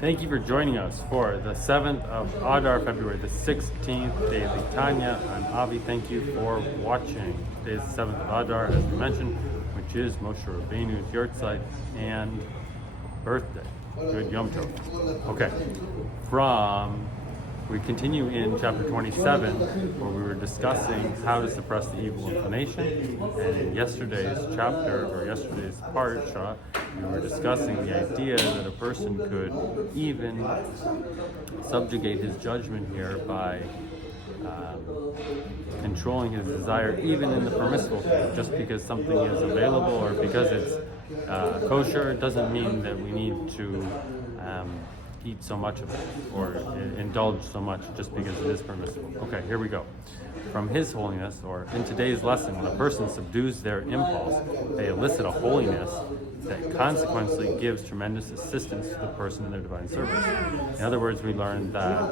Thank you for joining us for the 7th of Adar, February the 16th, Daily Tanya. I'm Avi. Thank you for watching. Today is the 7th of Adar, as we mentioned, which is Moshe Rabbeinu's Yortzeit and birthday. Good Yom Tov. Okay, we continue in chapter 27, where we were discussing how to suppress the evil inclination. And in yesterday's chapter, or yesterday's parsha, we were discussing the idea that a person could even subjugate his judgment here by controlling his desire, even in the permissible thing. Just because something is available or because it's kosher doesn't mean that we need to eat so much of it or indulge so much just because it is permissible. Okay, here we go. From His Holiness, or in today's lesson, when a person subdues their impulse, they elicit a holiness that consequently gives tremendous assistance to the person in their divine service. In other words, we learned that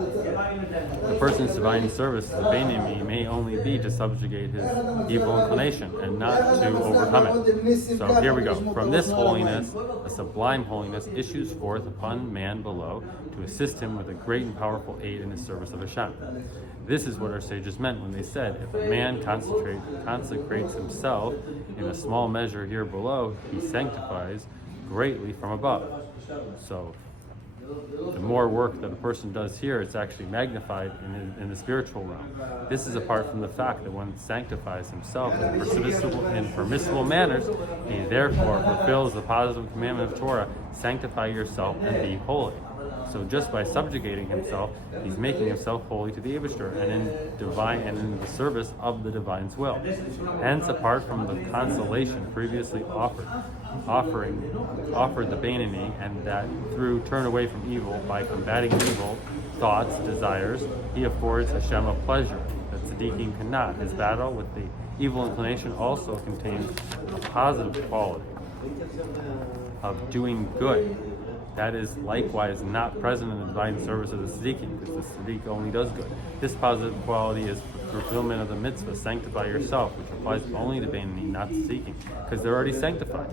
the person's divine service, the Beinami, may only be to subjugate his evil inclination and not to overcome it. So here we go. From this holiness, a sublime holiness issues forth upon man below to assist him with a great and powerful aid in his service of Hashem. This is what our sages meant when they said, if a man consecrates himself in a small measure here below, he sanctifies greatly from above. So the more work that a person does here, it's actually magnified in the spiritual realm. This is apart from the fact that one sanctifies himself in permissible manners, he therefore fulfills the positive commandment of Torah, sanctify yourself and be holy. So just by subjugating himself, he's making himself holy to the Eibishter and in the service of the divine's will. Hence, apart from the consolation previously offered the Beinani, and that through turn away from evil by combating evil thoughts, desires, he affords Hashem a pleasure that tzaddikim cannot. His battle with the evil inclination also contains a positive quality of doing good. That is likewise not present in the divine service of the tzaddikim, because the tzaddik only does good. This positive quality is fulfillment of the mitzvah, sanctify yourself, which applies only to Beinani, not tzaddikim, because they're already sanctified.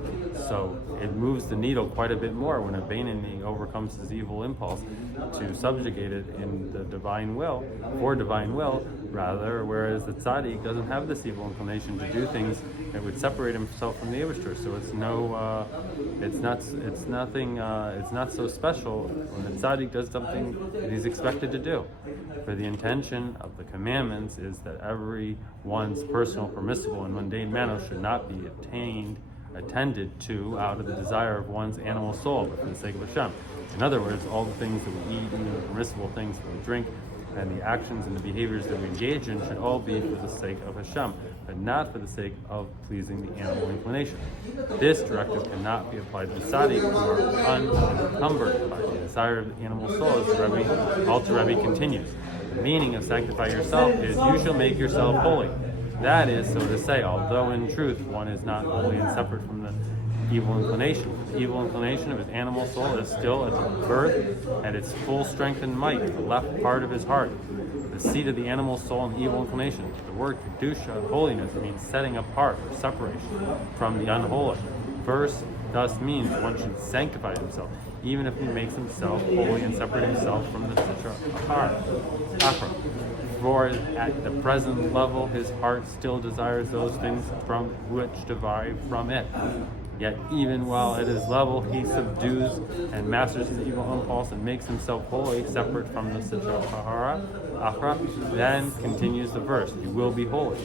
So it moves the needle quite a bit more when a Beinani overcomes his evil impulse to subjugate it in the divine will, for divine will, rather, whereas the tzaddik doesn't have this evil inclination to do things that would separate himself from the Eibishter. So it's not so special when the tzaddik does something that he's expected to do. For the intention of the commandments is that everyone's personal, permissible, and mundane manner should not be attended to out of the desire of one's animal soul, but for the sake of Hashem. In other words, all the things that we eat, even the permissible things that we drink, and the actions and the behaviors that we engage in should all be for the sake of Hashem, but not for the sake of pleasing the animal inclination. This directive cannot be applied to the tzaddik who are unencumbered by the desire of the animal soul, as the Alter Rebbe continues. The meaning of sanctify yourself is you shall make yourself holy. That is, so to say, although in truth one is not holy and separate from the evil inclination. The evil inclination of his animal soul is still at its birth, at its full strength and might, the left part of his heart, the seat of the animal soul and the evil inclination. The word kedusha, holiness, means setting apart or separation from the unholy. Verse thus means one should sanctify himself, even if he makes himself holy and separate himself from the sitra achra. For at the present level, his heart still desires those things from which derive from it. Yet even while at his level, he subdues and masters his evil impulse and makes himself holy, separate from the sitra achra. Then continues the verse, you will be holy.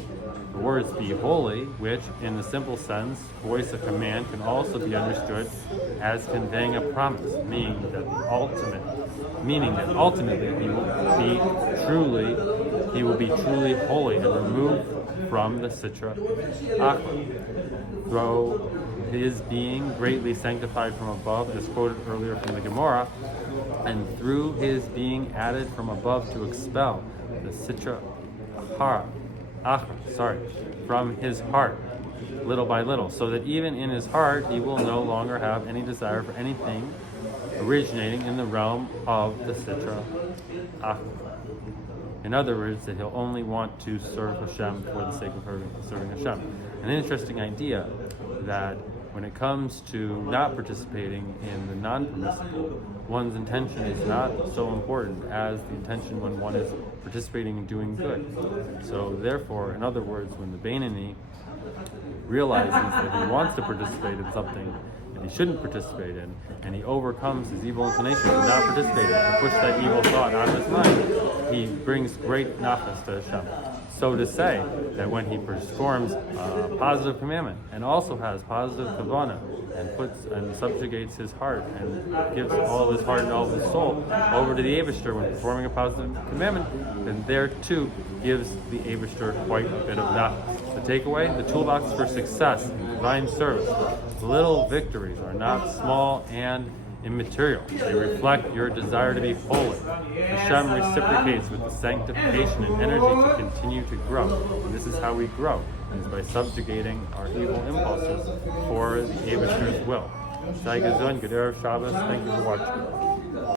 The words be holy, which in the simple sense, voice a command, can also be understood as conveying a promise, meaning that ultimately he will be truly holy and removed from the sitra achra. Though his being greatly sanctified from above, as quoted earlier from the Gemara, and through his being added from above to expel the sitra from his heart, little by little, so that even in his heart he will no longer have any desire for anything originating in the realm of the sitra achra. In other words, that he'll only want to serve Hashem for the sake of serving Hashem. An interesting idea that when it comes to not participating in the non-permissible, one's intention is not so important as the intention when one is participating in doing good. So therefore, in other words, when the Beinoni realizes that he wants to participate in something that he shouldn't participate in, and he overcomes his evil inclination to not participate in, to push that evil thought out of his mind, he brings great nachas to Hashem. So to say that when he performs a positive commandment and also has positive kavanah and subjugates his heart and gives all of his heart and all of his soul over to the Eibishter when performing a positive commandment, then there too gives the Eibishter quite a bit of nachas. The takeaway, the toolbox for success in divine service. Little victories are not small and immaterial. They reflect your desire to be holy. Hashem reciprocates with the sanctification and energy to continue to grow. And this is how we grow, is by subjugating our evil impulses for the Eibishter's will. Shai Gazon, Good Erev Shabbos. Thank you for watching.